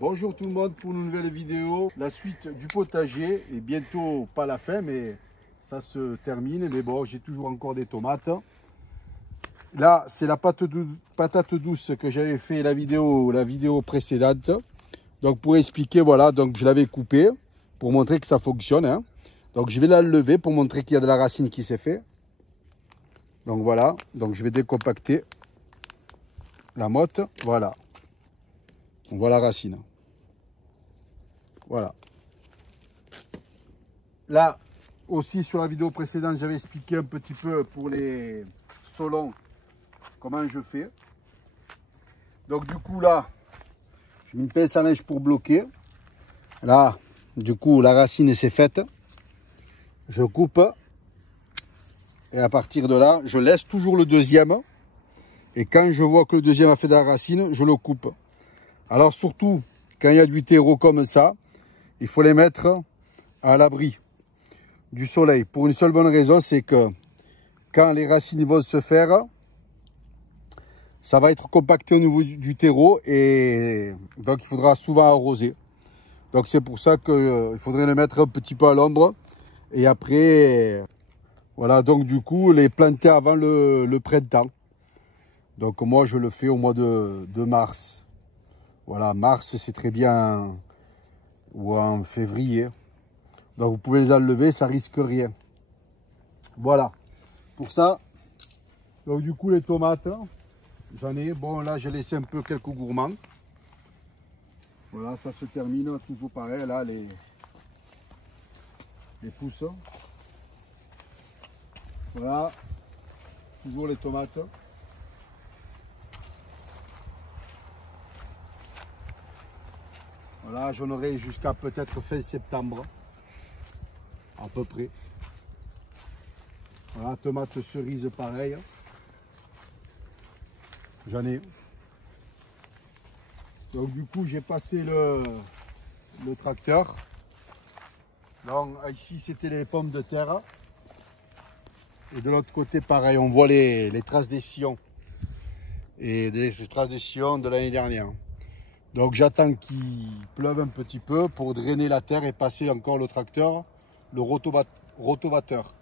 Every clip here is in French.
Bonjour tout le monde pour une nouvelle vidéo, la suite du potager et bientôt pas la fin mais ça se termine, mais bon j'ai toujours encore des tomates. Là c'est la patate douce que j'avais fait la vidéo précédente. Donc pour expliquer, voilà, donc je l'avais coupée pour montrer que ça fonctionne, hein. Donc je vais la lever pour montrer qu'il y a de la racine qui s'est fait. Donc voilà, donc je vais décompacter la motte, voilà. On voit la racine. Voilà. Là aussi sur la vidéo précédente, j'avais expliqué un petit peu pour les stolons comment je fais. Donc du coup là, je mets une pince à linge pour bloquer. Là, du coup, la racine s'est faite. Je coupe. Et à partir de là, je laisse toujours le deuxième. Et quand je vois que le deuxième a fait de la racine, je le coupe. Alors surtout, quand il y a du terreau comme ça, il faut les mettre à l'abri du soleil. Pour une seule bonne raison, c'est que quand les racines vont se faire, ça va être compacté au niveau du terreau. Et donc, il faudra souvent arroser. Donc, c'est pour ça qu'il faudrait les mettre un petit peu à l'ombre. Et après, voilà, donc du coup, les planter avant le printemps. Donc, moi, je le fais au mois de mars. Voilà, mars, c'est très bien. Ou en février. Donc, vous pouvez les enlever, ça risque rien. Voilà. Pour ça, donc du coup, les tomates, j'en ai. Bon, là, j'ai laissé un peu quelques gourmands. Voilà, ça se termine toujours pareil, là, les pousses. Voilà, toujours les tomates. Voilà, j'en aurai jusqu'à peut-être fin septembre, à peu près. Voilà, tomates cerises pareil. J'en ai. Donc du coup, j'ai passé le tracteur. Donc ici, c'était les pommes de terre. Et de l'autre côté, pareil, on voit les traces des sillons. Et des traces des sillons de l'année dernière. Donc j'attends qu'il pleuve un petit peu pour drainer la terre et passer encore le tracteur, le rotovateur.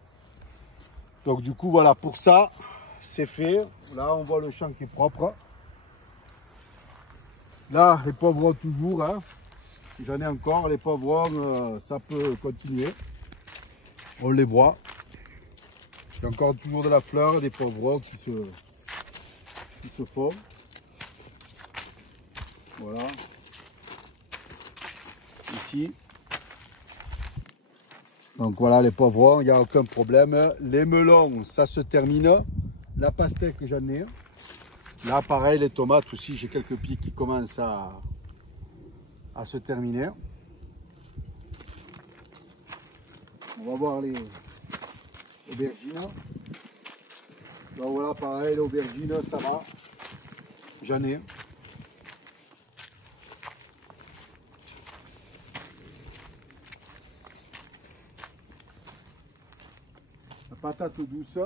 Donc du coup, voilà, pour ça, c'est fait. Là, on voit le champ qui est propre. Là, les poivrons toujours, hein. J'en ai encore, les poivrons, ça peut continuer. On les voit. Il y a encore toujours de la fleur, des poivrons qui se font. Voilà. Ici. Donc voilà les poivrons, il n'y a aucun problème. Les melons, ça se termine. La pastèque, j'en ai. Là, pareil, les tomates aussi, j'ai quelques pieds qui commencent à se terminer. On va voir les aubergines. Donc voilà, pareil, l'aubergine, ça va. J'en ai. La patate douce.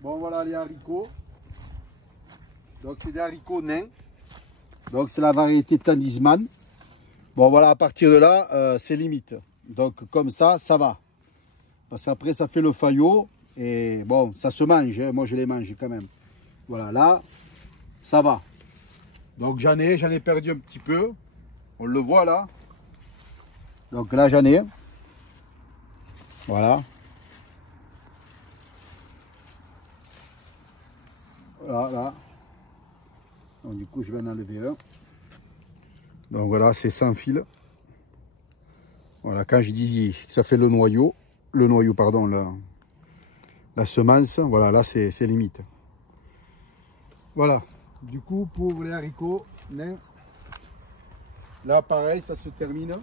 Bon, voilà les haricots. Donc, c'est des haricots nains. Donc, c'est la variété Tandisman. Bon, voilà, à partir de là, c'est limite. Donc, comme ça, ça va. Parce qu'après, ça fait le faillot. Et bon, ça se mange. Hein. Moi, je les mange quand même. Voilà, là, ça va. Donc, j'en ai perdu un petit peu. On le voit là. Donc, là, j'en ai. Voilà. Voilà, là. Donc, du coup, je vais en enlever un. Donc, voilà, c'est sans fil. Voilà, quand je dis que ça fait le noyau, pardon, la semence, voilà, là, c'est limite. Voilà, du coup, pour les haricots nains, là, pareil, ça se termine.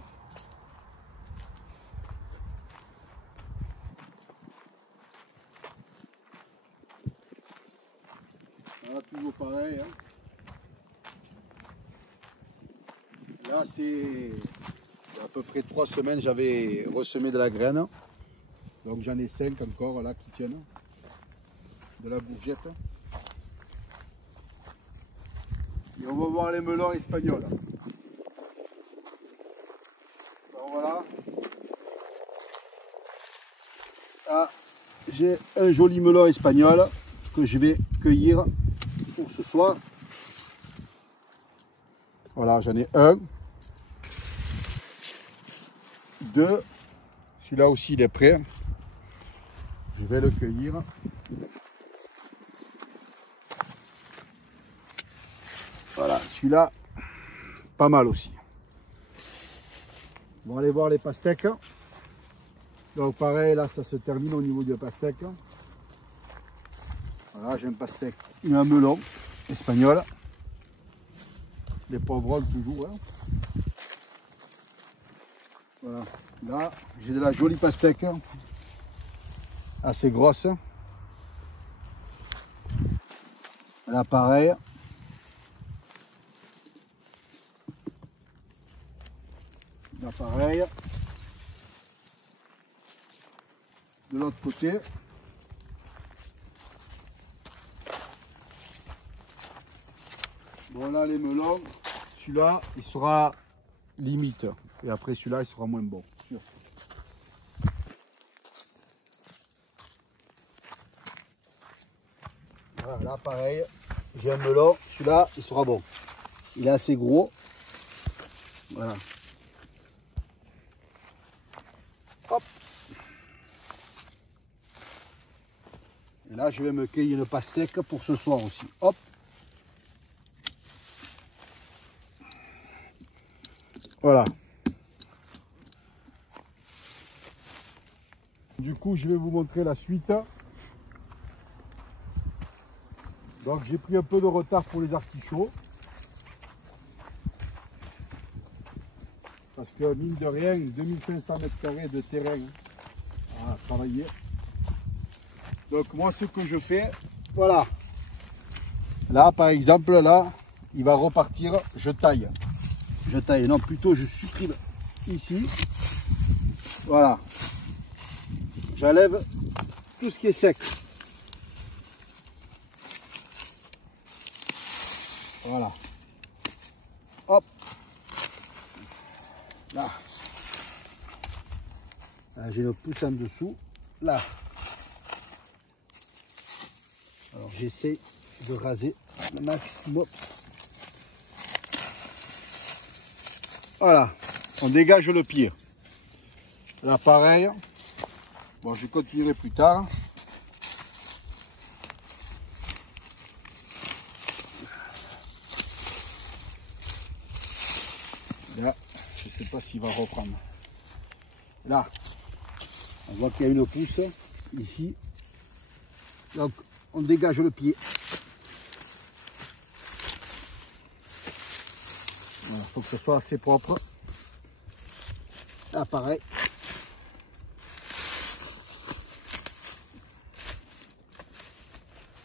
Voilà, toujours pareil. Hein. Là, c'est à peu près 3 semaines, j'avais ressemé de la graine. Donc j'en ai 5 encore là qui tiennent. De la bourgette. Et on va voir les melons espagnols. Voilà. Ah, j'ai un joli melon espagnol que je vais cueillir pour ce soir. Voilà, j'en ai un. Deux. Celui-là aussi, il est prêt. Je vais le cueillir. Voilà, celui-là, pas mal aussi. On va aller voir les pastèques. Donc pareil, là, ça se termine au niveau des pastèques. Voilà, j'ai un pastèque, un melon espagnol. Les poivroles toujours. Hein. Voilà, là, j'ai de la jolie pastèque. Assez grosse. Là, pareil. Là, pareil. De l'autre côté. Bon, là, les melons, celui-là, il sera limite. Et après, celui-là, il sera moins bon. Sûr. Voilà, là, pareil. J'ai un melon. Celui-là, il sera bon. Il est assez gros. Voilà. Hop. Et là, je vais me cueillir une pastèque pour ce soir aussi. Hop. Voilà. Du coup, je vais vous montrer la suite. Donc, j'ai pris un peu de retard pour les artichauts. Parce que, mine de rien, 2500 m² de terrain à travailler. Donc, moi, ce que je fais, voilà. Là, par exemple, là, il va repartir, je taille. Je taille, non, plutôt je supprime ici. Voilà. J'enlève tout ce qui est sec. Voilà. Hop. Là. Là, j'ai le pouce en dessous. Là. Alors j'essaie de raser le maximum. Voilà. On dégage le pied. Là pareil. Bon, je continuerai plus tard. Là, je ne sais pas s'il va reprendre. Là, on voit qu'il y a une pousse ici. Donc, on dégage le pied. Il faut que ce soit assez propre. Là, pareil.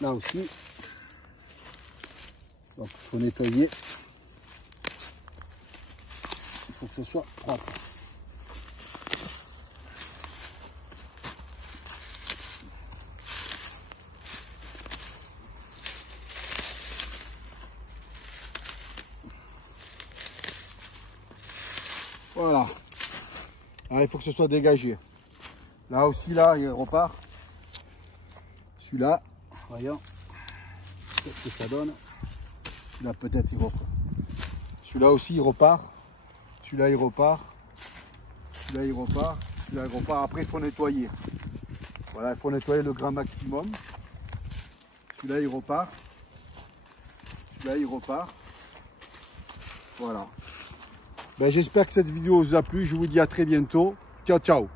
Là aussi. Donc, il faut nettoyer. Il faut que ce soit propre. Voilà. Alors, il faut que ce soit dégagé. Là aussi, là, il repart. Celui-là, voyons. Qu'est-ce que ça donne? Là, peut-être il reprend. Celui-là aussi, il repart. Celui-là, il repart. Celui-là, il repart. Celui-là, il repart. Après, il faut nettoyer. Voilà, il faut nettoyer le grand maximum. Celui-là, il repart. Celui-là, il repart. Voilà. Ben, j'espère que cette vidéo vous a plu. Je vous dis à très bientôt. Ciao, ciao.